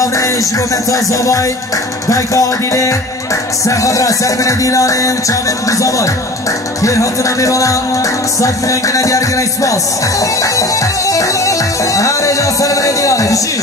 سلاورش رو متا زبای دایکا آدیله سرخدر سرمن دیلانه چامن بزابای خیر هاتنا میرونم ساک میرنگنه دیار گره اسپاس هر ایجا سرمن دیلانه بشی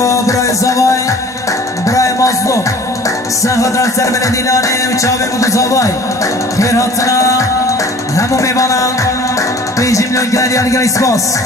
با برای زوای برای مازلو سنخدران سرمن دیلانه و چاوه بودو زوای خیر هاتنا همو میبانم 5 میلیون گردیان گره اسپاس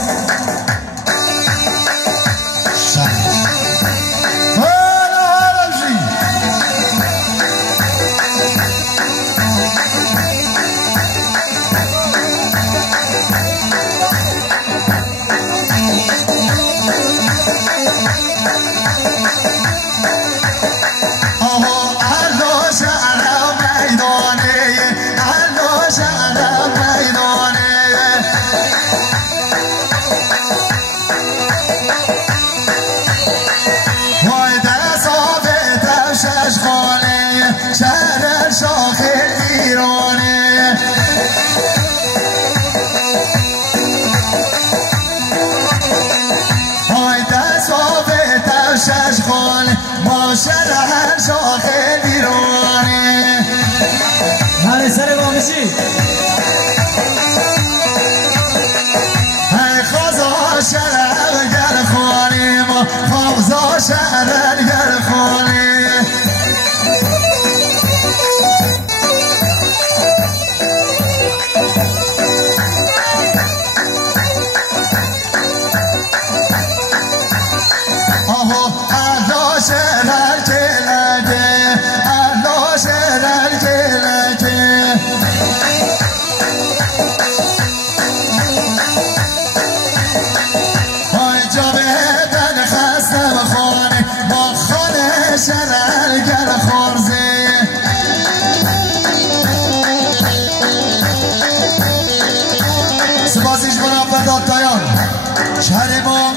شهر ما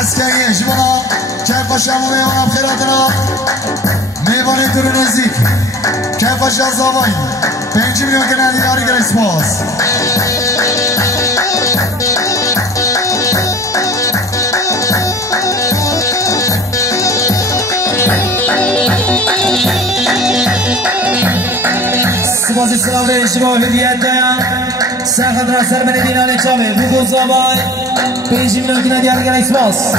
عسکری اجماع کیف شما میوانم خیراتنا میوانی دور نزدیک کیف شازاوایی 5 میلیون که ندیداری گر اسپاس بازی سلام به شما هدیت دارم سخت را سر من دینان چاوه بودو زبای 5 میلیون دیگر گلکس باز